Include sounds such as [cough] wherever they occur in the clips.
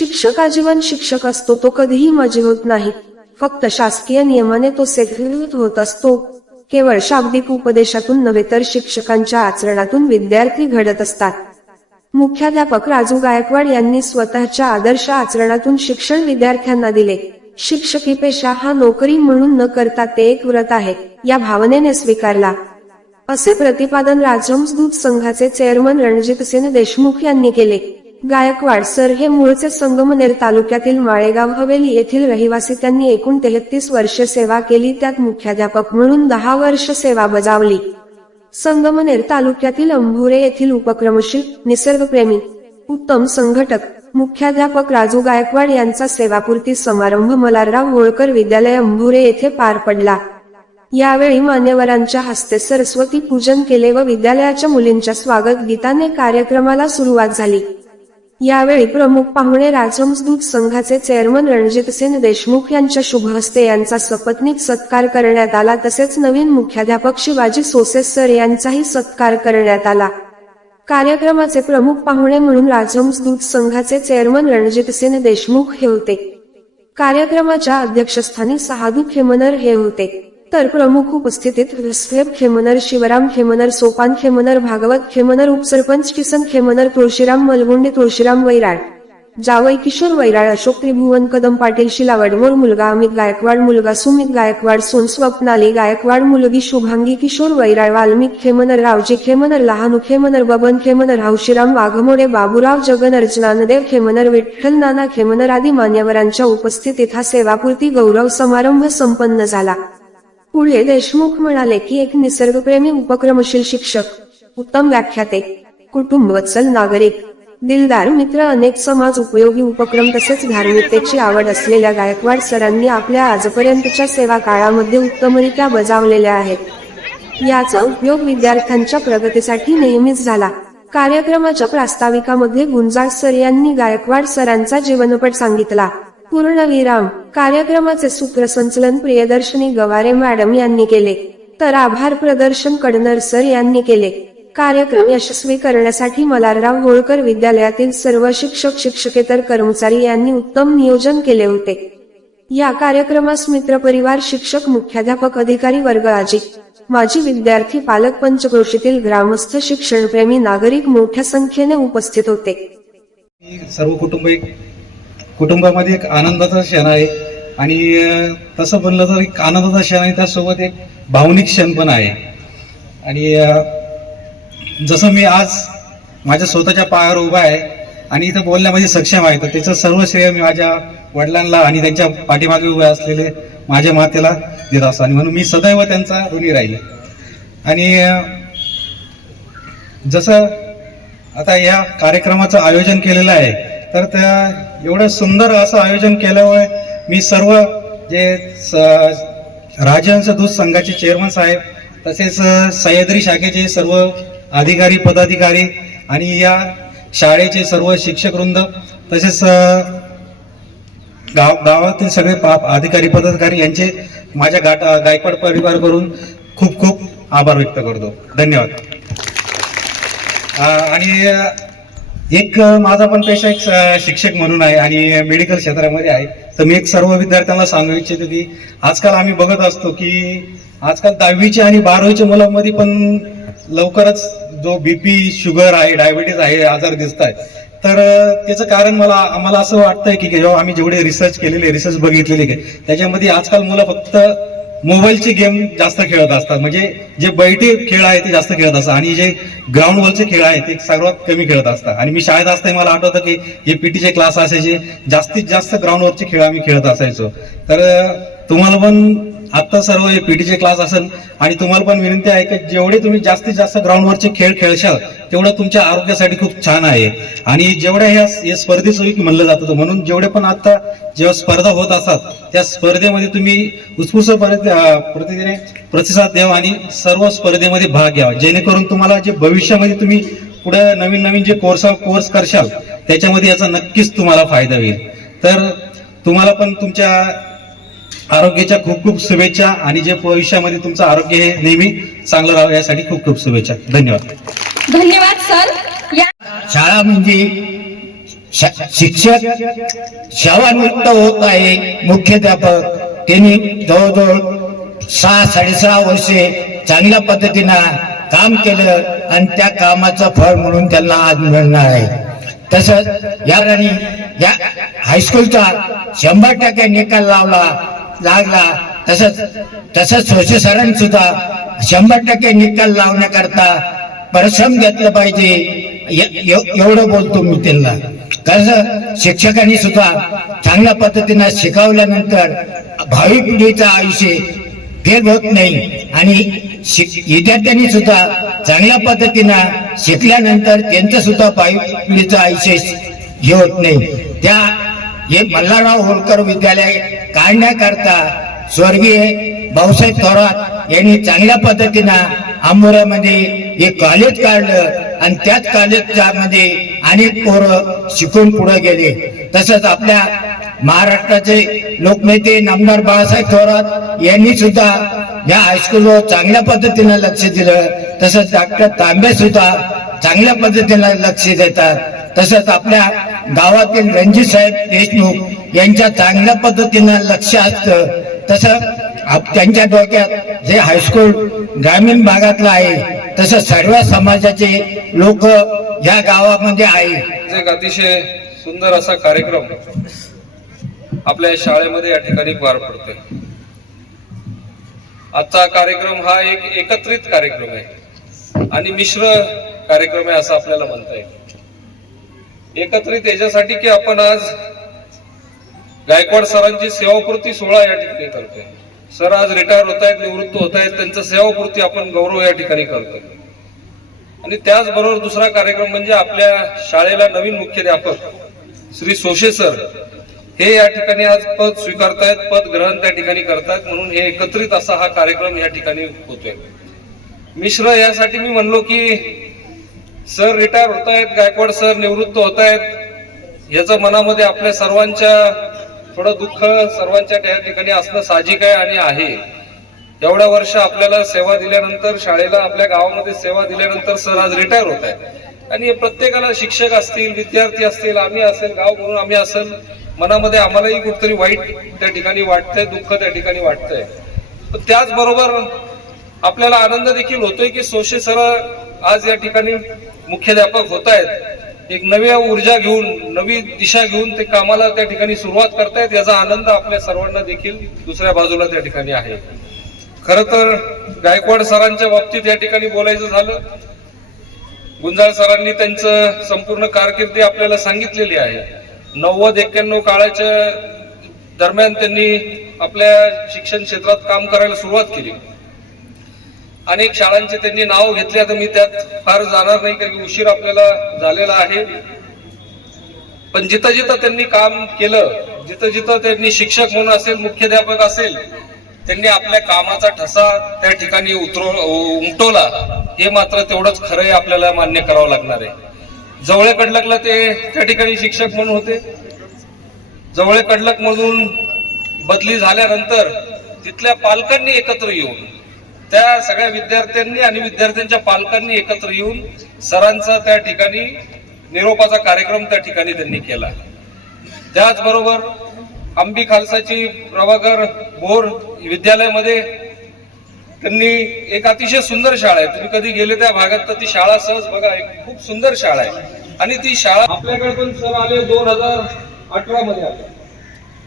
शिक्षक आजीवन शिक्षक असतो तो कधीही मजे होत नाही. फक्त शासकीय नियमाने तो सेक्रिफिट होत असतो. केवळ शाब्दिक उपदेशातून नव्हे तर शिक्षकांच्या आचरणातून विद्यार्थी घडत असतात. मुख्याध्यापक राजू गायकवाड यांनी स्वतःच्या आदर्श आचरणातून शिक्षण विद्यार्थ्यांना दिले. शिक्षकी पेशा हा नोकरी म्हणून न करता ते एक व्रत आहे या भावनेने स्वीकारला. असे प्रतिपादन राजहंसदूत संघाचे चेअरमन रणजितसिंह देशमुख यांनी केले. गायकवाड सर हे मूळचे संगमनेर तालुक्यातील माळेगाव हवेली येथील रहिवासी त्यांनी एकूण तेहतीस वर्षे सेवा केली त्यात मुख्याध्यापक म्हणून दहा वर्ष सेवा बजावली. संगमनेर तालुक्यातील अंभुरे येथील उपक्रमशील निसर्गप्रेमी उत्तम संघटक मुख्याध्यापक राजू गायकवाड यांचा सेवापूर्ती समारंभ मलारराव होळकर विद्यालय अंभुरे येथे पार पडला. यावेळी मान्यवरांच्या हस्ते सरस्वती पूजन केले व विद्यालयाच्या मुलींच्या स्वागत गीताने कार्यक्रमाला सुरुवात झाली. यावेळी प्रमुख पाहुणे राजहंसदूत संघाचे चेअरमन रणजितसिंह देशमुख यांच्या शुभ हस्ते यांचा सपत्नीक सत्कार करण्यात आला. तसेच नवीन मुख्याध्यापक शिवाजी सोसे सर यांचाही सत्कार करण्यात आला. कार्यक्रमाचे प्रमुख पाहुणे म्हणून राजहंसदूत संघाचे चेअरमन रणजितसिंह देशमुख हे होते. कार्यक्रमाच्या अध्यक्षस्थानी सहादू खेमनर हे होते. तर प्रमुख उपस्थितीत विस्फेब खेमनर शिवराम खेमनर सोपान खेमनर भागवत खेमनर उपसरपंच किसन खेमनर तुळशीराम मलगुंडे तुळशीराम वैराळ जावई किशोर वैराळ अशोक त्रिभुवन कदम पाटील शिलावडमोर मुलगा अमित गायकवाड मुलगा सुमित गायकवाड सोन स्वप्नाली गायकवाड मुलगी शुभांगी किशोर वैराळ वाल्मिक खेमनर रावजी खेमनर लहानू खेमनर बबन खेमनर हौशीराम वाघमोडे बाबूराव जगन अर्जनानदेव खेमनर विठ्ठल नाना खेमनर आदी मान्यवरांच्या उपस्थितीत हा सेवापूर्ती गौरव समारंभ संपन्न झाला. पुढे देशमुख म्हणाले की एक निसर्गप्रेमी उपक्रमशील शिक्षक उत्तम व्याख्याते कुटुंबवत्सल नागरिक दिलदार मित्र अनेक समाज उपयोगी उपक्रम तसेच धार्मिकतेची आवड असलेल्या गायकवाड सरांनी आपल्या आजपर्यंतच्या सेवा काळामध्ये उत्तमरित्या बजावलेल्या आहेत. याचा उपयोग विद्यार्थ्यांच्या प्रगतीसाठी नेहमीच झाला. कार्यक्रमाच्या प्रास्ताविकामध्ये गुंजाळ सर यांनी गायकवाड सरांचा जीवनपट सांगितला. पूर्णविराम. कार्यक्रमाचे सूत्रसंचलन प्रियदर्शनी गवारे मॅडम यांनी केले. तर आभार प्रदर्शन कडनर सर यांनी केले. कार्यक्रम यशस्वी करण्यासाठी मलारराव होळकर विद्यालयातील सर्व शिक्षक शिक्षकेतर कर्मचारी यांनी उत्तम नियोजन केले होते. या कार्यक्रमास मित्रपरिवार शिक्षक मुख्याध्यापक अधिकारी वर्ग आजी. माजी विद्यार्थी पालक पंचक्रोशीतील ग्रामस्थ शिक्षणप्रेमी नागरिक मोठ्या संख्येने उपस्थित होते. सर्व कुटुंब कुटुंबामध्ये एक आनंदाचा क्षण आहे. आणि तसं म्हणलं तर एक आनंदाचा क्षण आहे. त्यासोबत एक भावनिक क्षण पण आहे. आणि जसं मी आज माझ्या स्वतःच्या पायावर उभा आहे आणि इथं बोलण्यामध्ये सक्षम आहे तर त्याचं सर्व श्रेय मी माझ्या वडिलांना आणि त्यांच्या पाठीमागे उभे असलेले माझ्या मातेला देत असतो. आणि म्हणून मी सदैव त्यांचा ऋणी राहील. आणि जसं आता या कार्यक्रमाचं आयोजन केलेलं आहे तर त्या एवढं सुंदर असं आयोजन केल्यामुळे मी सर्व जे स- राजहंस दूध संघाचे चेअरमन साहेब तसेच सह्याद्री शाखेचे सर्व अधिकारी पदाधिकारी आणि या शाळेचे सर्व शिक्षक वृंद तसेच गाव गावातील सगळे अधिकारी पदाधिकारी यांचे माझ्या गाट गायकवाड परिवार करून खूप खूप आभार व्यक्त करतो. धन्यवाद. आणि एक माझा पण पेशा एक स- शिक्षक म्हणून आहे आणि मेडिकल क्षेत्रामध्ये आहे. तर मी एक सर्व विद्यार्थ्यांना सांगू इच्छितो की आजकाल आम्ही बघत असतो की आजकाल दहावीच्या आणि बारावीच्या मुलांमध्ये पण लवकरच जो बीपी शुगर आहे डायबिटीज आहे आजार दिसत आहे तर त्याचं कारण मला आम्हाला असं वाटतंय की जेव्हा आम्ही जेवढे रिसर्च केलेले रिसर्च बघितलेले आहे, त्याच्यामध्ये आजकाल मुलं फक्त मोबाईलचे गेम जास्त खेळत असतात. म्हणजे जे बैठे खेळ आहे ते जास्त खेळत असतात. आणि जे ग्राउंडवरचे खेळ आहे ते सर्वात कमी खेळत असतात. आणि मी शाळेत असताना मला आठवतं की हे पीटीचे क्लास असायचे. जास्तीत जास्त ग्राउंडवरचे खेळ आम्ही खेळत असायचो. तर तुम्हाला पण आत्ता सर्व हे पीटीचे क्लास असेल आणि तुम्हाला पण विनंती आहे की जेवढे तुम्ही जास्तीत जास्त ग्राउंडवरचे खेळ खेळशाल तेवढं तुमच्या आरोग्यासाठी खूप छान आहे. आणि जेवढ्या ह्या स्पर्धेचं म्हणलं जात होतं म्हणून जेवढे पण आता जेव्हा स्पर्धा होत असतात त्या स्पर्धेमध्ये तुम्ही उत्स्फूर्तपणे अं, प्रतिदिने प्रतिसाद द्यावा आणि सर्व स्पर्धेमध्ये भाग घ्यावा. जेणेकरून तुम्हाला जे भविष्यामध्ये तुम्ही पुढे नवीन नवीन जे कोर्स कोर्स करशाल त्याच्यामध्ये याचा नक्कीच तुम्हाला फायदा होईल. तर तुम्हाला पण तुमच्या आरोग्याच्या खूप खूप शुभेच्छा आणि जे भविष्यामध्ये तुमचं आरोग्य हे नेहमी चांगलं राहावं यासाठी खूप खूप शुभेच्छा. धन्यवाद. धन्यवाद सर. या शाळा म्हणजे श- शिक्षक सेवानिवृत्त होत आहे. मुख्याध्यापक. त्यांनी जवळजवळ सहा साडेसहा वर्षे चांगल्या पद्धतीनं काम केलं आणि त्या कामाचं फळ म्हणून त्यांना आज मिळणार आहे. तसंच या ठिकाणी या हायस्कूलचा शंभर टक्के निकाल लावला. लागला. तसंच तसंच सोशे सरांनी सुद्धा शंभर टक्के निकाल लावण्याकरता परिश्रम घेतलं पाहिजे. एवढं बोलतो मी त्यांना. कसं शिक्षकांनी सुद्धा चांगल्या पद्धतीनं शिकवल्यानंतर भावी पिढीचं आयुष्य फेल होत नाही. आणि शिक- विद्यार्थ्यांनी सुद्धा चांगल्या पद्धतीनं शिकल्यानंतर त्यांचं सुद्धा भावी पिढीचं आयुष्य हे होत नाही. त्या हे मल्हारराव होळकर विद्यालय काढण्याकरता स्वर्गीय भाऊसाहेब थोरात यांनी चांगल्या पद्धतीनं आंबोऱ्यामध्ये हे कॉलेज काढलं आणि त्याच कॉलेजच्या मध्ये अनेक पोरं शिकून पुढे गेले. तसंच आपल्या महाराष्ट्राचे लोकनेते नामदार बाळासाहेब थोरात यांनी सुद्धा या हायस्कूलवर चांगल्या पद्धतीनं लक्ष दिलं. तसंच डॉक्टर तांबे सुद्धा चांगल्या पद्धतीनं लक्ष देतात. तसंच आपल्या गावातील रणजित साहेब देशमुख यांच्या चांगल्या पद्धतीनं लक्ष असतं तसं त्यांच्या डोक्यात जे हायस्कूल ग्रामीण भागातलं आहे तसं सर्व समाजाचे लोक या गावामध्ये आहे. एक अतिशय सुंदर असा कार्यक्रम आपल्या शाळेमध्ये या ठिकाणी पार पडतोय. आजचा कार्यक्रम हा एक एकत्रित कार्यक्रम आहे. आणि मिश्र कार्यक्रम आहे असं आपल्याला म्हणता येईल. एकत्रित याच्यासाठी की आपण आज गायकवाड सरांची सेवापूर्ती सोहळा या ठिकाणी करतोय. सर आज रिटायर होत आहेत निवृत्त होत आहेत त्यांचा सेवापूर्ती आपण गौरव या ठिकाणी करतोय. आणि त्याचबरोबर दुसरा कार्यक्रम म्हणजे आपल्या शाळेला नवीन मुख्याध्यापक श्री सोशे सर हे या ठिकाणी आज पद स्वीकारतायत पद ग्रहण त्या ठिकाणी करतायत म्हणून हे एकत्रित असा हा कार्यक्रम या ठिकाणी होतोय. मिश्र यासाठी मी म्हणलो की सर रिटायर होत आहेत गायकवाड सर निवृत्त होत आहेत. याचं मनामध्ये आपल्या सर्वांच्या थोडं दुःख सर्वांच्या त्या ठिकाणी असणं साहजिक आहे आणि आहे. एवढ्या वर्ष आपल्याला सेवा दिल्यानंतर शाळेला आपल्या गावामध्ये सेवा दिल्यानंतर सर आज रिटायर होत आहेत. आणि प्रत्येकाला शिक्षक असतील विद्यार्थी असतील आम्ही असेल गाव म्हणून आम्ही असेल मनामध्ये आम्हालाही कुठतरी वाईट त्या ठिकाणी वाटतंय दुःख त्या ठिकाणी वाटतंय. त्याचबरोबर आपल्याला आनंद देखील होतोय की सोशे सर आज या ठिकाणी मुख्याध्यापक होत आहेत. एक नव्या ऊर्जा घेऊन नवी दिशा घेऊन ते कामाला त्या ठिकाणी सुरुवात करतायत. याचा आनंद आपल्या सर्वांना देखील दुसऱ्या बाजूला त्या ठिकाणी आहे. खर तर गायकवाड सरांच्या बाबतीत या ठिकाणी बोलायचं झालं. गुंजाळ सरांनी त्यांचं संपूर्ण कारकिर्दी आपल्याला सांगितलेली आहे. नव्वद एक्क्याण्णव काळाच्या दरम्यान त्यांनी आपल्या शिक्षण क्षेत्रात काम करायला सुरुवात केली. अनेक शाळांचे त्यांनी नाव घेतले. तर मी त्यात फार जाणार नाही कारण की उशीर आपल्याला झालेला आहे. पण जिथं जिथं त्यांनी काम केलं जिथं जिथं त्यांनी शिक्षक म्हणून असेल मुख्याध्यापक असेल त्यांनी आपल्या कामाचा ठसा त्या ठिकाणी उतरव उमटवला. हे मात्र तेवढंच खरंही आपल्याला मान्य करावं लागणार आहे. जवळे कडलकला ते त्या ठिकाणी शिक्षक म्हणून होते. जवळे कडलक मधून बदली झाल्यानंतर तिथल्या पालकांनी एकत्र येऊन त्या सगळ्या विद्यार्थ्यांनी आणि विद्यार्थ्यांच्या पालकांनी एकत्र येऊन सरांचा त्या ठिकाणी निरोपाचा कार्यक्रम त्या ठिकाणी त्यांनी केला. त्याचबरोबर आंबी खालसाची प्रभाकर बोर विद्यालयामध्ये त्यांनी एक अतिशय सुंदर शाळा आहे. तुम्ही कधी गेले त्या भागात तर ती शाळा सहज बघा एक खूप सुंदर शाळा आहे. आणि ती शाळा आपल्याकडे पण सर आले दोन हजार अठरा मध्ये आले.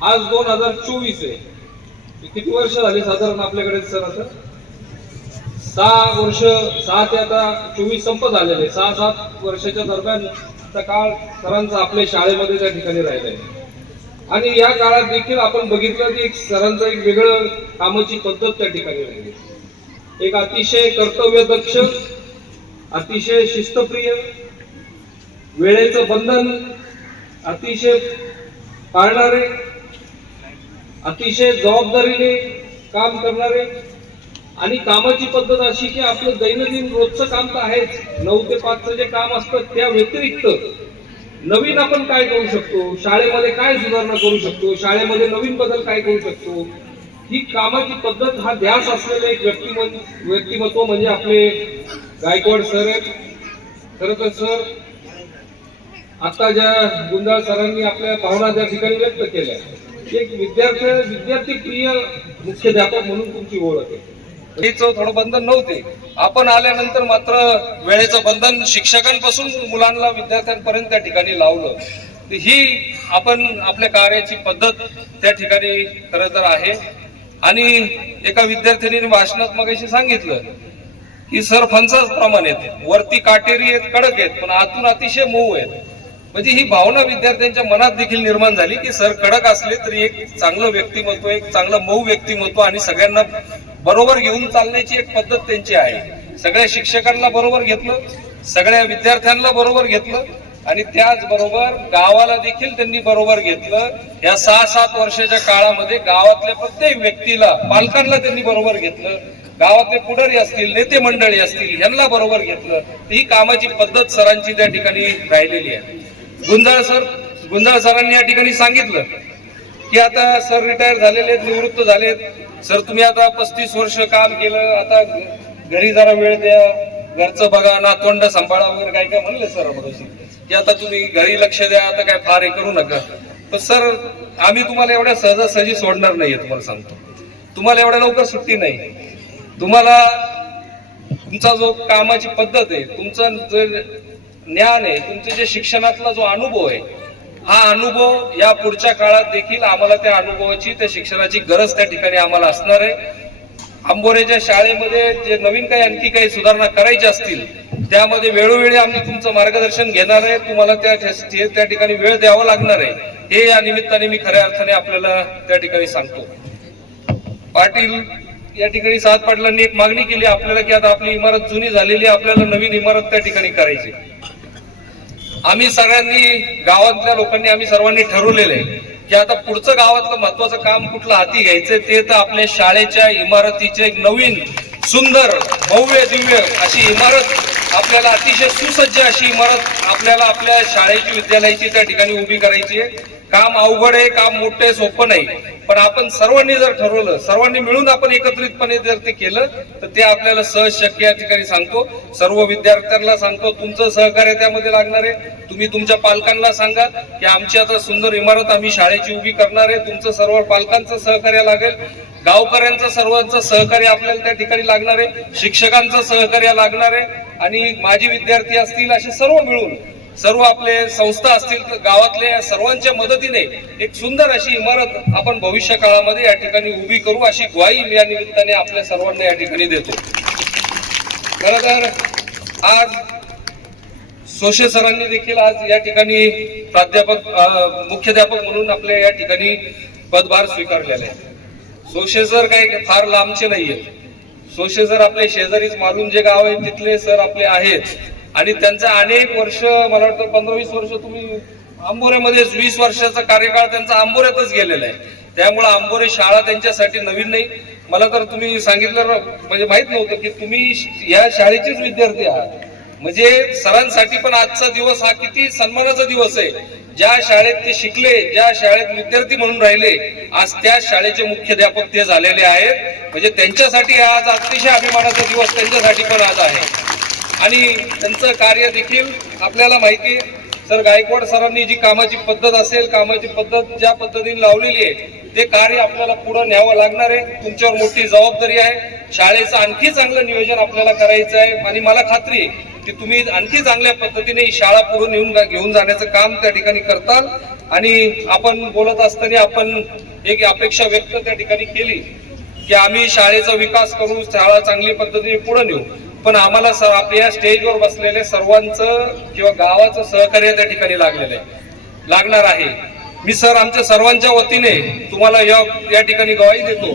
आज दोन हजार चोवीस आहे. किती वर्ष झाली साधारण आपल्याकडे सर असं? सहा वर्ष सहा ते आता चोवीस संपत आलेले सहा सात वर्षाच्या दरम्यान काळ सरांचा आपल्या शाळेमध्ये त्या ठिकाणी राहिला आहे. आणि या काळात देखील आपण बघितलं की एक सरांचं एक वेगळं कामाची पद्धत त्या ठिकाणी राहिली. एक अतिशय कर्तव्यदक्ष अतिशय शिस्तप्रिय वेळेचं बंधन अतिशय पाळणारे अतिशय जबाबदारीने काम करणारे आणि कामाची पद्धत अशी की आपलं दैनंदिन रोजचं काम तर आहेच. नऊ ते पाचचं जे काम असतं त्या व्यतिरिक्त नवीन आपण काय करू शकतो? शाळेमध्ये काय सुधारणा करू शकतो? शाळेमध्ये नवीन बदल काय करू शकतो? ही कामाची पद्धत हा ध्यास असलेलं एक व्यक्तिमत्व व्यक्तिमत्व म्हणजे आपले गायकवाड सर आहेत. खरं तर सर आता ज्या गुंडाळ सरांनी आपल्या भावना त्या ठिकाणी व्यक्त केल्या एक विद्यार्थी विद्यार्थी प्रिय मुख्याध्यापक म्हणून तुमची ओळख आहे. हेच थोडं बंधन नव्हते. आपण आल्यानंतर मात्र वेळेचं बंधन शिक्षकांपासून मुलांना विद्यार्थ्यांपर्यंत त्या ठिकाणी लावलं. तर ही आपण आपल्या कार्याची पद्धत त्या ठिकाणी खरं तर आहे. आणि एका विद्यार्थिनीने भाषणात मग सांगितलं की सर फणसाच प्रमाण आहेत वरती काटेरी आहेत कडक आहेत पण आतून अतिशय मऊ आहेत. म्हणजे ही भावना विद्यार्थ्यांच्या मनात देखील निर्माण झाली की सर कडक असले तरी एक चांगलं व्यक्तिमत्व एक चांगलं मऊ व्यक्तिमत्व आणि सगळ्यांना बरोबर घेऊन चालण्याची एक पद्धत त्यांची आहे. सगळ्या शिक्षकांना बरोबर घेतलं सगळ्या विद्यार्थ्यांना बरोबर घेतलं आणि त्याचबरोबर गावाला देखील त्यांनी बरोबर घेतलं. या सहा सात वर्षाच्या काळामध्ये गावातल्या प्रत्येक व्यक्तीला पालकांना त्यांनी बरोबर घेतलं. गावातले पुढारी असतील नेते मंडळी असतील यांना बरोबर घेतलं. ही कामाची पद्धत सरांची त्या ठिकाणी राहिलेली आहे. गुंजाळ सर गुंजाळ सरांनी या ठिकाणी सांगितलं की आता सर रिटायर झालेले आहेत निवृत्त झालेत. सर तुम्ही आता पस्तीस वर्ष काम केलं आता घरी जरा वेळ द्या घरचं बघा नातवंड सांभाळा वगैरे काय काय म्हणले सर की आता तुम्ही घरी लक्ष द्या आता काय फार हे करू नका. पण सर आम्ही तुम्हाला एवढ्या सहजासहजी सोडणार नाहीये तुम्हाला सांगतो. तुम्हाला एवढ्या लवकर सुट्टी नाही. तुम्हाला तुमचा जो कामाची पद्धत आहे तुमचं जे ज्ञान आहे तुमचे जे शिक्षणातला जो अनुभव आहे हा अनुभव या पुढच्या काळात देखील आम्हाला त्या अनुभवाची त्या शिक्षणाची गरज त्या ठिकाणी आम्हाला असणार आहे. आंबोरेच्या शाळेमध्ये जे नवीन काही आणखी काही सुधारणा करायच्या असतील त्यामध्ये वेळोवेळी आम्ही तुमचं मार्गदर्शन घेणार आहे. तुम्हाला त्या त्या- ठिकाणी वेळ द्यावा लागणार आहे. हे या निमित्ताने मी खऱ्या अर्थाने आपल्याला त्या ठिकाणी सांगतो. पाटील या ठिकाणी सात पाटलांनी एक मागणी केली आपल्याला की आता आपली इमारत जुनी झालेली आहे आपल्याला नवीन इमारत त्या ठिकाणी करायची आम्ही सगळ्यांनी गावातल्या लोकांनी आम्ही सर्वांनी ठरवलेलं आहे की आता पुढचं गावातलं महत्वाचं काम कुठलं हाती घ्यायचं ते तर आपल्या शाळेच्या इमारतीचे एक नवीन सुंदर भव्य दिव्य अशी इमारत आपल्याला अतिशय सुसज्ज अशी इमारत आपल्याला आपल्या शाळेची विद्यालयाची त्या ठिकाणी उभी करायची आहे. काम अवघड आहे काम मोठं आहे सोपं नाही. पण आपण सर्वांनी जर ठरवलं सर्वांनी मिळून आपण एकत्रितपणे जर ते केलं तर ते आपल्याला सहज शक्य या ठिकाणी सांगतो. सर्व विद्यार्थ्यांना सांगतो तुमचं सहकार्य त्यामध्ये लागणार आहे. तुम्ही तुमच्या पालकांना सांगा की आमची आता सुंदर इमारत आम्ही शाळेची उभी करणार आहे. तुमचं सर्व पालकांचं सहकार्य लागेल. गावकऱ्यांचं सर्वांचं सहकार्य आपल्याला त्या ठिकाणी लागणार आहे. शिक्षकांचं सहकार्य लागणार आहे. आणि माझी विद्यार्थी असतील असे सर्व मिळून सर्व आपले संस्था असतील तर गावातल्या सर्वांच्या मदतीने एक सुंदर अशी इमारत आपण भविष्य काळामध्ये या ठिकाणी उभी करू अशी ग्वाही या निमित्ताने आपल्या सर्वांना या ठिकाणी देतो. खर तर आज सोशे सरांनी देखील आज या ठिकाणी प्राध्यापक मुख्याध्यापक म्हणून आपल्या या ठिकाणी पदभार स्वीकारलेला आहे. सोशे सर काही फार लांबचे नाहीये सोशे सर आपले शेजारीच मारून जे गाव आहे तिथले सर आपले आहेत. आणि त्यांचा अनेक वर्ष मला वाटतं पंधरा वीस वर्ष तुम्ही आंबोऱ्यामध्ये वीस वर्षाचा कार्यकाळ त्यांचा आंबोऱ्यातच गेलेला आहे. त्यामुळे आंबोरे शाळा त्यांच्यासाठी नवीन नाही. मला तर तुम्ही सांगितलं म्हणजे माहीत नव्हतं की तुम्ही या शाळेचेच विद्यार्थी आहात. म्हणजे सरांसाठी पण आजचा दिवस हा किती सन्मानाचा दिवस आहे. ज्या शाळेत ते शिकले ज्या शाळेत विद्यार्थी म्हणून राहिले आज त्या शाळेचे मुख्याध्यापक ते झालेले आहेत. म्हणजे त्यांच्यासाठी आज अतिशय अभिमानाचा दिवस त्यांच्यासाठी पण आज आहे. आणि त्यांचं कार्य देखील आपल्याला माहिती आहे. सर गायकवाड सरांनी जी कामाची पद्धत असेल कामाची पद्धत ज्या पद्धतीने लावलेली आहे ते कार्य आपल्याला पुढे न्यावं लागणार आहे. तुमच्यावर मोठी जबाबदारी आहे. शाळेचं आणखी चांगलं नियोजन आपल्याला करायचं आहे. आणि मला खात्री की तुम्ही आणखी चांगल्या पद्धतीने ही शाळा पुढे नेऊन घेऊन जाण्याचं काम त्या ठिकाणी करताल. आणि आपण बोलत असताना आपण एक अपेक्षा व्यक्त त्या ठिकाणी केली की आम्ही शाळेचा विकास करू शाळा चांगली पद्धतीने पुढे नेऊ. पण आम्हाला आपल्या स्टेजवर बसलेले सर्वांचं किंवा गावाचं सहकार्य त्या ठिकाणी लागलेलं आहे. लागणार आहे. मी सर आमच्या सर्वांच्या वतीने तुम्हाला या या ठिकाणी गवाही देतो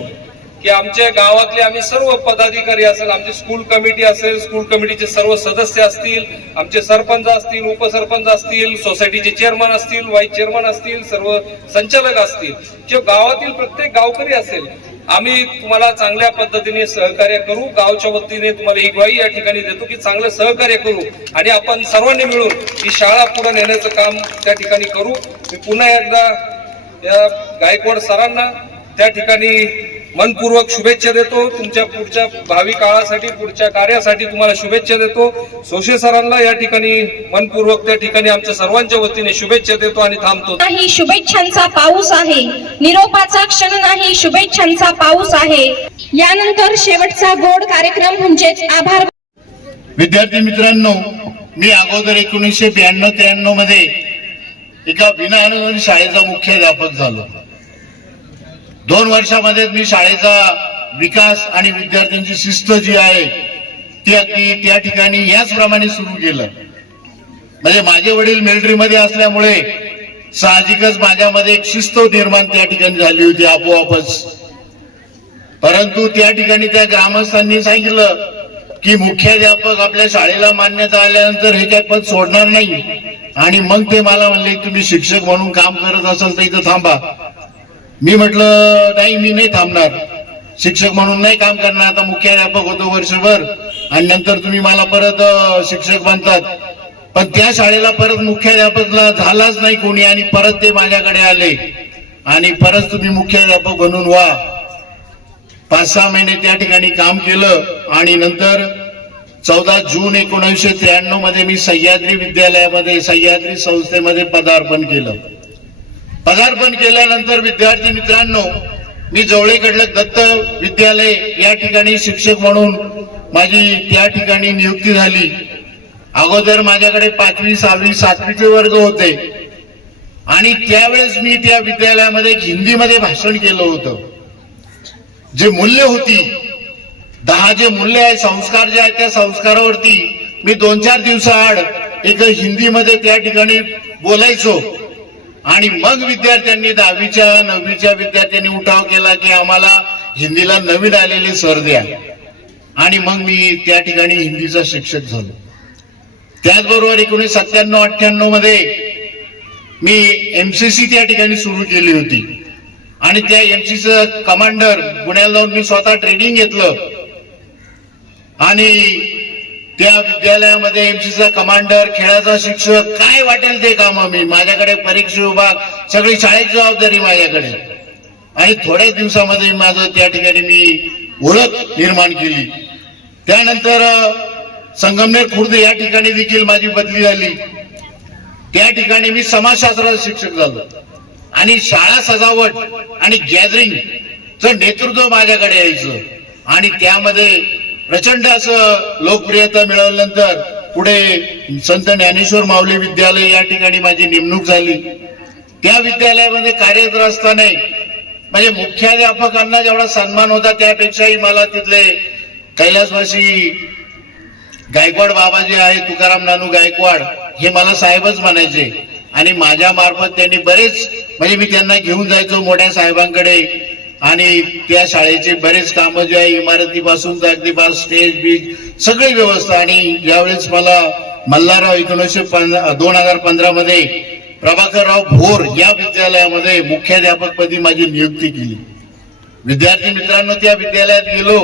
की आमच्या गावातले आम्ही सर्व पदाधिकारी असेल आमची स्कूल कमिटी असेल स्कूल कमिटीचे सर्व सदस्य असतील आमचे सरपंच असतील उपसरपंच असतील सोसायटीचे चेअरमन असतील व्हाईस चेअरमन असतील सर्व संचालक असतील. किंवा गावातील प्रत्येक गावकरी असेल आम्ही तुम्हाला चांगल्या पद्धतीने सहकार्य करू गावच्या वतीने तुम्हाला ही ग्वाही या ठिकाणी देतो की चांगलं सहकार्य करू आणि आपण सर्वांनी मिळून ही शाळा पुढे नेण्याचं काम त्या ठिकाणी करू. मी पुन्हा एकदा या गायकवाड सरांना त्या ठिकाणी मनपूर्वक शुभेच्छा देतो. तुमच्या पुढच्या भावी काळासाठी पुढच्या कार्यासाठी तुम्हाला शुभेच्छा देतो. सोशे सरांना या ठिकाणी मनपूर्वक त्या ठिकाणी आमच्या सर्वांच्या वतीने शुभेच्छा देतो आणि थांबतो. नाही शुभेच्छांचा पाऊस आहे. निरोपाचा क्षण नाही शुभेच्छांचा पाऊस आहे. यानंतर शेवटचा गोड कार्यक्रम म्हणजेच आभार. विद्यार्थी मित्रांनो मी अगोदर एकोणीसशे ब्याण्णव त्र्याण्णवमध्ये एका विना अनुदानित शाळेचा मुख्याध्यापक झालो दोन वर्षामध्ये मी शाळेचा विकास आणि विद्यार्थ्यांची शिस्त जी आहे ती अगदी त्या ठिकाणी याचप्रमाणे सुरू केलं. म्हणजे माझे वडील मिलिटरीमध्ये असल्यामुळे साहजिकच माझ्यामध्ये एक शिस्त निर्माण त्या ठिकाणी झाली होती आपोआपच. परंतु त्या ठिकाणी त्या ग्रामस्थांनी सांगितलं की मुख्याध्यापक आपल्या शाळेला मान्यता आल्यानंतर हे काय पद सोडणार नाही. आणि मग ते मला म्हणले तुम्ही शिक्षक म्हणून काम करत असाल तर इथं थांबा. मी म्हटलं नाही मी नाही थांबणार. शिक्षक म्हणून नाही काम करणार. आता मुख्याध्यापक होतो वर्षभर. आणि नंतर तुम्ही मला परत शिक्षक बनतात. पण त्या शाळेला परत मुख्याध्यापकला झालाच नाही कोणी आणि परत ते माझ्याकडे आले. आणि परत तुम्ही मुख्याध्यापक बनून व्हा. पाच सहा महिने त्या ठिकाणी काम केलं आणि नंतर चौदा जून एकोणीसशे त्र्याण्णवमध्ये मी सह्याद्री विद्यालयामध्ये सह्याद्री संस्थेमध्ये पदार्पण केलं. पदार्पण केल्यानंतर विद्यार्थी मित्रांनो मी जवळेकडलं दत्त विद्यालय या ठिकाणी शिक्षक म्हणून माझी त्या ठिकाणी नियुक्ती झाली. अगोदर माझ्याकडे पाचवी सहावी सातवीचे वर्ग होते. आणि त्यावेळेस मी त्या विद्यालयामध्ये एक हिंदीमध्ये भाषण केलं होतं. जे मूल्य होती दहा जे मूल्य आहे संस्कार जे आहेत त्या संस्कारावरती मी दोन चार दिवसाआड एक हिंदीमध्ये त्या ठिकाणी बोलायचो. आणि मग विद्यार्थ्यांनी दहावीच्या नववीच्या विद्यार्थ्यांनी उठाव केला की आम्हाला हिंदीला नवीन आलेले सर द्या. आणि मग मी त्या ठिकाणी हिंदीचा शिक्षक झालो. त्याचबरोबर एकोणीस सत्त्याण्णव अठ्ठ्याण्णवमध्ये मी एमसीसी त्या ठिकाणी सुरू केली होती. आणि त्या एमसीचं कमांडर पुण्याला जाऊन मी स्वतः ट्रेनिंग घेतलं. आणि त्या विद्यालयामध्ये एमसीचा कमांडर खेळाचा शिक्षक काय वाटेल ते काम मी. माझ्याकडे परीक्षा विभाग सगळी शाळेची जबाबदारी माझ्याकडे. आणि थोड्याच दिवसामध्ये माझं त्या ठिकाणी मी ओळख निर्माण केली. त्यानंतर संगमनेर खुर्द या ठिकाणी देखील माझी बदली झाली. त्या ठिकाणी मी समाजशास्त्राचा शिक्षक झालो. आणि शाळा सजावट आणि गॅदरिंगचं नेतृत्व माझ्याकडे यायचं. आणि त्यामध्ये प्रचंड असं लोकप्रियता मिळवल्यानंतर पुढे संत ज्ञानेश्वर माऊली विद्यालय या ठिकाणी माझी नेमणूक झाली. त्या विद्यालयामध्ये कार्यरत असताना म्हणजे मुख्याध्यापकांना जेवढा सन्मान होता त्यापेक्षाही मला तिथले कैलासवासी गायकवाड बाबा जे आहे तुकाराम नानू गायकवाड हे मला साहेबच म्हणायचे. आणि माझ्या मार्फत त्यांनी बरेच म्हणजे मी त्यांना घेऊन जायचो मोठ्या साहेबांकडे. आणि त्या शाळेचे बरेच कामं जे आहे इमारतीपासून अगदी पास स्टेज बीज सगळी व्यवस्था. आणि ज्यावेळेस मला मल्हारराव एकोणीसशे दोन हजार पंधरा मध्ये प्रभाकरराव भोर या विद्यालयामध्ये मुख्याध्यापकपदी माझी नियुक्ती केली. विद्यार्थी मित्रांनो त्या विद्यालयात गेलो.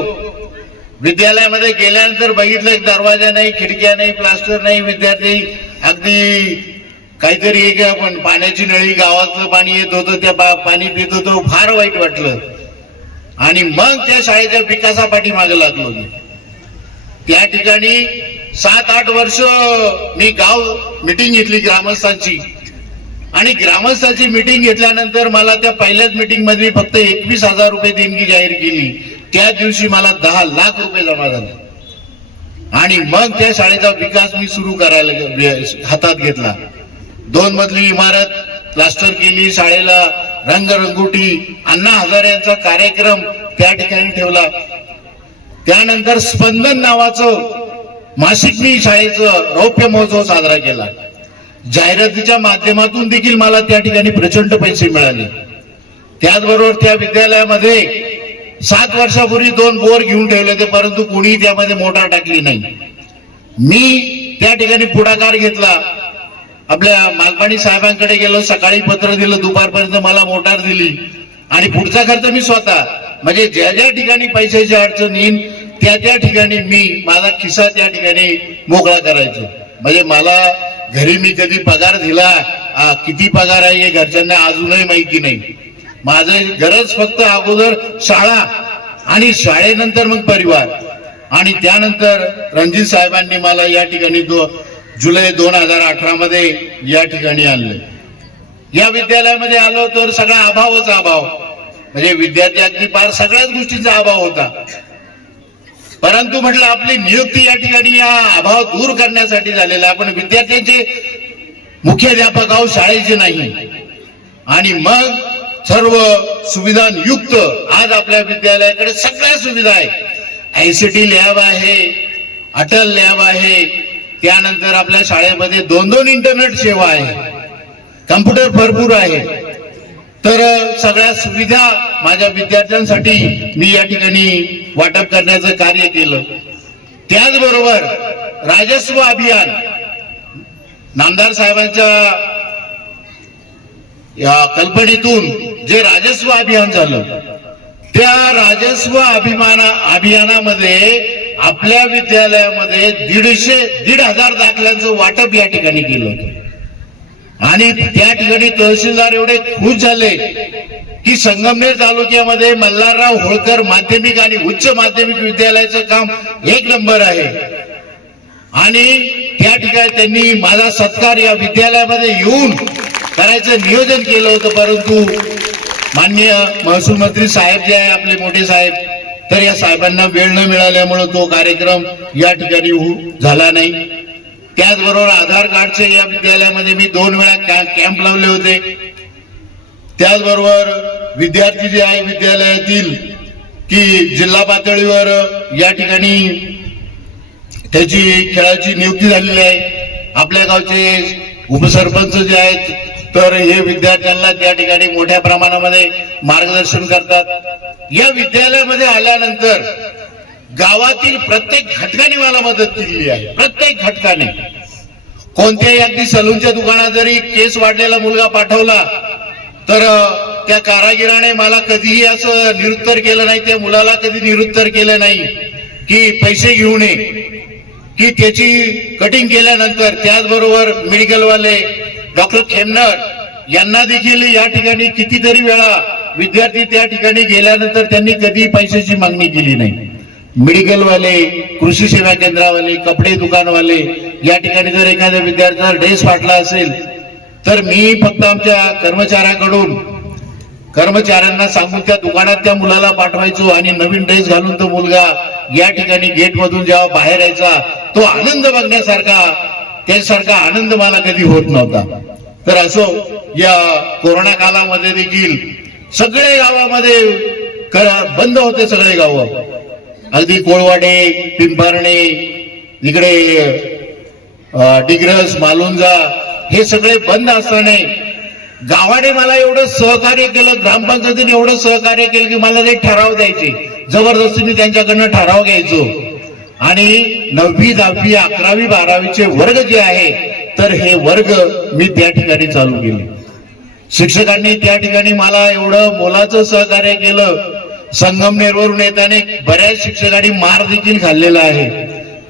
विद्यालयामध्ये गेल्यानंतर बघितलं एक दरवाजा नाही खिडक्या नाही प्लास्टर नाही विद्यार्थी अगदी काहीतरी एक आपण पाण्याची नळी गावातलं पाणी येत होतं त्या पाणी पित होतो फार वाईट वाटलं. आणि मग त्या शाळेच्या विकासापाठी मागे लागलो मी. त्या ठिकाणी सात आठ वर्ष मी गाव मिटिंग घेतली ग्रामस्थांची. आणि ग्रामस्थांची मिटिंग घेतल्यानंतर मला त्या पहिल्याच मिटिंगमध्ये फक्त एकवीस हजार रुपये देणगी जाहीर केली. त्या दिवशी मला दहा लाख रुपये जमा झाले. आणि मग त्या शाळेचा विकास मी सुरू करायला हातात घेतला. दोन मजली इमारत प्लास्टर केली शाळेला रंगरंगोटी अण्णा हजारे यांचा कार्यक्रम त्या ठिकाणी ठेवला. त्यानंतर स्पंदन नावाचं मासिक मी शाळेचं रौप्य महोत्सव साजरा केला. जाहिरातीच्या माध्यमातून देखील मला त्या ठिकाणी प्रचंड पैसे मिळाले. त्याचबरोबर त्या विद्यालयामध्ये सात वर्षापूर्वी दोन बोर घेऊन ठेवले होते परंतु कोणी त्यामध्ये मोटार टाकली नाही. मी त्या ठिकाणी पुढाकार घेतला. आपल्या मालपाणी साहेबांकडे गेलो सकाळी पत्र दिलं दुपारपर्यंत मला मोटार दिली. आणि पुढचा खर्च मी स्वतः. म्हणजे ज्या ज्या ठिकाणी पैशाची अडचण येईन त्या त्या ठिकाणी मी माझा खिसा त्या ठिकाणी मोकळा करायचो. म्हणजे मला घरी मी कधी पगार दिला आ, किती पगार आहे हे घरच्यांना अजूनही माहिती नाही. माझं गरज फक्त अगोदर शाळा आणि शाळेनंतर मग परिवार. आणि त्यानंतर रणजित साहेबांनी मला या ठिकाणी जुलै दोन हजार अठरा मध्ये या ठिकाणी आणलं या विद्यालयामध्ये आलो तर सगळा अभावच अभाव. म्हणजे विद्यार्थी अगदी फार सगळ्याच गोष्टीचा अभाव होता. परंतु म्हटलं आपली नियुक्ती या ठिकाणी या अभाव दूर करण्यासाठी झालेला आहे. आपण विद्यार्थ्यांचे मुख्याध्यापक आहोत शाळेचे नाही. आणि मग सर्व सुविधांयुक्त आज आपल्या विद्यालयाकडे सगळ्या सुविधा आहे आयसीटी लॅब आहे अटल लॅब आहे त्यानंतर आपल्या शाळेमध्ये दोन दोन इंटरनेट सेवा आहे कम्प्युटर भरपूर आहे. तर सगळ्या सुविधा माझ्या विद्यार्थ्यांसाठी मी या ठिकाणी वाटप करण्याचं कार्य केलं. त्याचबरोबर राजस्व अभियान. नामदार साहेबांच्या या कल्पनेतून जे राजस्व अभियान झालं त्या राजस्व अभिमाना अभियानामध्ये आपल्या विद्यालयामध्ये दीडशे दीड हजार दाखल्यांचं वाटप या ठिकाणी केलं होतं. आणि त्या ठिकाणी तहसीलदार एवढे खुश झाले की संगमनेर तालुक्यामध्ये मल्हारराव होळकर माध्यमिक आणि उच्च माध्यमिक विद्यालयाचं काम एक नंबर आहे. आणि त्या ठिकाणी त्यांनी माझा सत्कार या विद्यालयामध्ये येऊन करायचं नियोजन केलं होतं परंतु माननीय महसूल मंत्री साहेब जे आहे आपले मोठे साहेब तर या साहेबांना वेळ न मिळाल्यामुळं तो कार्यक्रम या ठिकाणी झाला नाही. त्याचबरोबर आधार कार्डचे या विद्यालयामध्ये मी दोन वेळा कॅम्प लावले होते. त्याचबरोबर विद्यार्थी जे आहे विद्यालयातील की जिल्हा पातळीवर या ठिकाणी त्याची खेळाची नियुक्ती झालेली आहे. आपल्या गावचे उपसरपंच जे आहेत तर हे विद्यार्थ्यांना त्या ठिकाणी मोठ्या प्रमाणामध्ये मार्गदर्शन करतात. या विद्यालयामध्ये आल्यानंतर गावातील प्रत्येक घटकाने मला मदत केलेली आहे. प्रत्येक घटकाने. कोणत्याही अगदी सलूनच्या दुकानात जरी केस वाढलेला मुलगा पाठवला तर त्या कारागिराने मला कधीही असं निरुत्तर केलं नाही त्या मुलाला कधी निरुत्तर केलं नाही की पैसे घेऊ नये की त्याची कटिंग केल्यानंतर त्याचबरोबर मेडिकलवाले डॉक्टर खेमनर यांना देखील या ठिकाणी कितीतरी वेळा विद्यार्थी त्या ठिकाणी गेल्यानंतर त्यांनी कधी पैशाची मागणी केली नाही. मेडिकलवाले कृषी सेवा केंद्रावाले कपडे दुकानवाले या ठिकाणी जर एखाद्या विद्यार्थ्याचा ड्रेस फाटला असेल तर मी फक्त आमच्या कर्मचाऱ्याकडून कर्मचाऱ्यांना सांगून त्या दुकानात त्या मुलाला पाठवायचो आणि नवीन ड्रेस घालून तो मुलगा या ठिकाणी गेटमधून जेव्हा बाहेर यायचा तो आनंद बघण्यासारखा त्यासारखा आनंद मला कधी होत नव्हता. तर असो या कोरोना कालामध्ये देखील सगळे गावामध्ये बंद होते सगळे गाव. अगदी कोळवाडे पिंपारणे इकडे डिग्रस मालुंजा हे सगळे बंद असताना गावाने मला एवढं सहकार्य केलं ग्रामपंचायतीने एवढं सहकार्य केलं की मला ते ठराव द्यायचे. जबरदस्तीने त्यांच्याकडनं ठराव घ्यायचो. आणि नववी दहावी अकरावी बारावीचे वर्ग जे आहे तर हे वर्ग मी त्या ठिकाणी चालू केले. शिक्षकांनी त्या ठिकाणी मला एवढं मोलाचं सहकार्य केलं. संगमनेरवरून येताने बऱ्याच शिक्षकांनी मार देखील खाल्लेला आहे.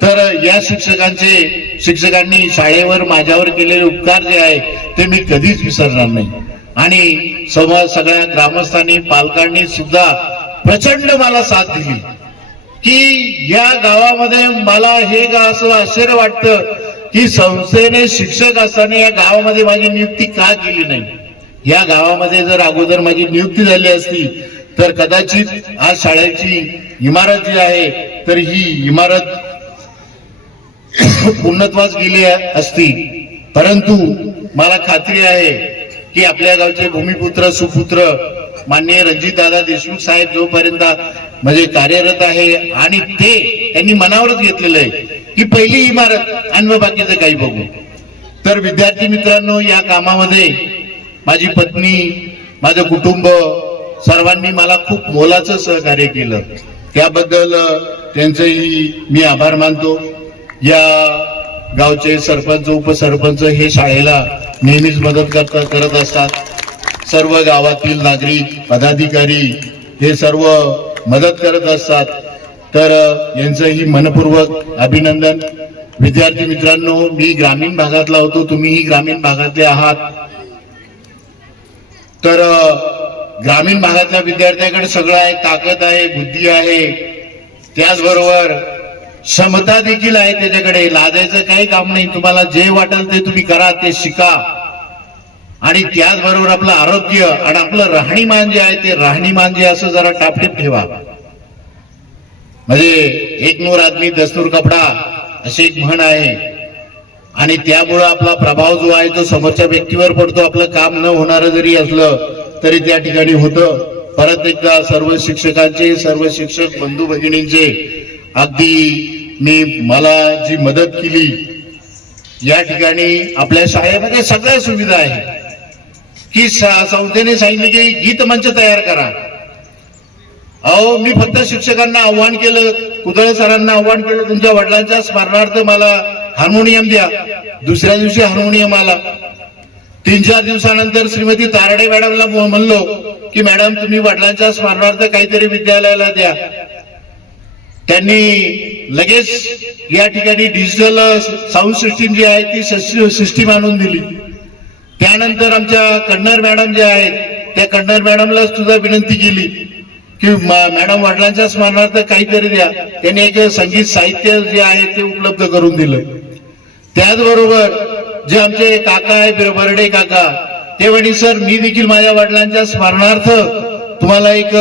तर या शिक्षकांचे शिक्षकांनी शाळेवर माझ्यावर केलेले उपकार जे आहे ते मी कधीच विसरणार नाही. आणि समाज सगळ्या ग्रामस्थांनी पालकांनी सुद्धा प्रचंड मला साथ दिली. की या गावामध्ये मला हे गाव असं आश्चर्य वाटतं की संस्थेने शिक्षक असताना या गावामध्ये माझी नियुक्ती का केली नाही? या गावामध्ये जर अगोदर माझी नियुक्ती झाली असती तर कदाचित आज शाळेची इमारत जी आहे तर ही इमारत [coughs] पूर्णत्वास गेली असती. परंतु मला खात्री आहे की आपल्या गावचे भूमिपुत्र सुपुत्र माननीय रणजितदादा देशमुख साहेब जोपर्यंत म्हणजे कार्यरत आहे आणि ते त्यांनी मनावरच घेतलेलं आहे की पहिली इमारत आणि मग बाकीचं काही बघू. तर विद्यार्थी मित्रांनो या कामामध्ये माझी पत्नी माझं कुटुंब सर्वांनी मला खूप मोलाचं सहकार्य केलं. त्याबद्दल त्यांचंही मी आभार मानतो. या गावचे सरपंच उपसरपंच हे शाळेला नेहमीच मदत करता करत असतात. सर्व गावातील नागरिक पदाधिकारी हे सर्व मदत करत असतात. तर यांचं यांचंही मनपूर्वक अभिनंदन. विद्यार्थी मित्रांनो मी ग्रामीण भागातला होतो तुम्हीही ग्रामीण भागातले आहात. तर ग्रामीण भागातल्या विद्यार्थ्याकडे सगळं आहे ताकद आहे बुद्धी आहे. त्याचबरोबर क्षमता देखील आहे त्याच्याकडे. लादायचं काही काम नाही. तुम्हाला जे वाटेल ते तुम्ही करा ते शिका. आणि त्याचबरोबर आपलं आरोग्य आणि आपलं राहणीमान जे आहे ते राहणीमान जे असं जरा टापटीप ठेवा. म्हणजे एक नूर आदमी दस्तूर कपडा अशी एक म्हण आहे. आणि त्यामुळं आपला प्रभाव जो आहे तो समोरच्या व्यक्तीवर पडतो. आपलं काम न होणारं जरी असलं तरी त्या ठिकाणी होतं. परत एकदा सर्व शिक्षकांचे सर्व शिक्षक बंधू भगिनींचे अगदी मी मला जी मदत केली या ठिकाणी आपल्या शाळेमध्ये सगळ्या सुविधा आहे की संस्थेने सांगितले की गीत मंच तयार करा. अहो मी फक्त शिक्षकांना आव्हान केलं कुदळ सरांना आव्हान केलं तुमच्या वडिलांच्या स्मरणार्थ मला हार्मोनियम द्या. दुसऱ्या दिवशी हार्मोनियम आला. तीन चार दिवसानंतर श्रीमती तारडे मॅडमला म्हणलो की मॅडम तुम्ही वडिलांच्या स्मरणार्थ काहीतरी विद्यालयाला द्या. त्यांनी लगेच या ठिकाणी डिजिटल साऊंड सिस्टीम जी आहे ती सिस्टीम आणून दिली. त्यानंतर आमच्या कन्नर मॅडम जे आहेत त्या कन्नर मॅडमला सुद्धा विनंती केली की मॅडम वडिलांच्या स्मरणार्थ काहीतरी द्या. त्यांनी एक संगीत साहित्य जे आहे ते उपलब्ध करून दिलं. त्याचबरोबर जे आमचे काका आहे बर्डे काका ते म्हणे सर मी देखील माझ्या वडिलांच्या स्मरणार्थ तुम्हाला एक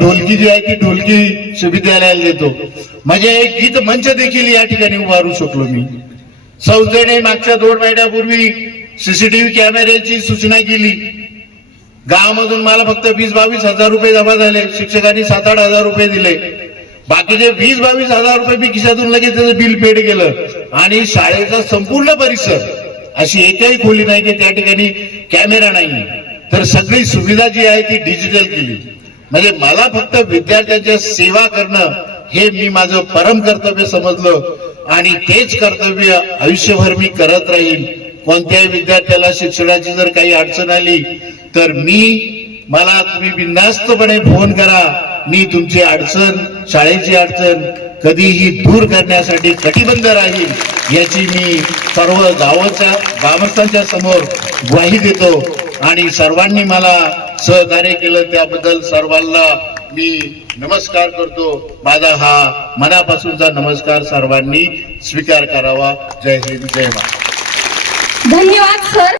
ढोलकी जी आहे ती ढोलकी विद्यालयाला देतो. म्हणजे एक गीत मंच देखील या ठिकाणी उभारू शकलो मी. सौजणे मागच्या दोन महिन्यापूर्वी सीसीटीव्ही कॅमेऱ्याची सूचना केली. गावामधून मला फक्त वीस बावीस हजार रुपये जमा झाले. शिक्षकांनी सात आठ हजार रुपये दिले. बाकीचे वीस बावीस हजार रुपये मी खिशातून लगेच त्याचं बिल पेड केलं. आणि शाळेचा संपूर्ण परिसर अशी एकही खोली नाही की त्या ठिकाणी कॅमेरा नाही. तर सगळी सुविधा जी आहे ती डिजिटल केली. म्हणजे मला फक्त विद्यार्थ्यांच्या सेवा करणं हे मी माझं परम कर्तव्य समजलं. आणि तेच कर्तव्य आयुष्यभर मी करत राहील कोणत्याही विद्यार्थ्याला शिक्षणाची जर काही अडचण आली तर मी मला तुम्ही बिंदास्तपणे फोन करा. मी तुमची अडचण शाळेची अडचण कधीही दूर करण्यासाठी कटिबंध राहील याची मी सर्व गावाच्या ग्रामस्थांच्या समोर ग्वाही देतो. आणि सर्वांनी मला सहकार्य केलं त्याबद्दल सर्वांना मी नमस्कार करतो. माझा हा मनापासूनचा नमस्कार सर्वांनी स्वीकार करावा. जय हिंद जय महाराज धन्यवाद सर.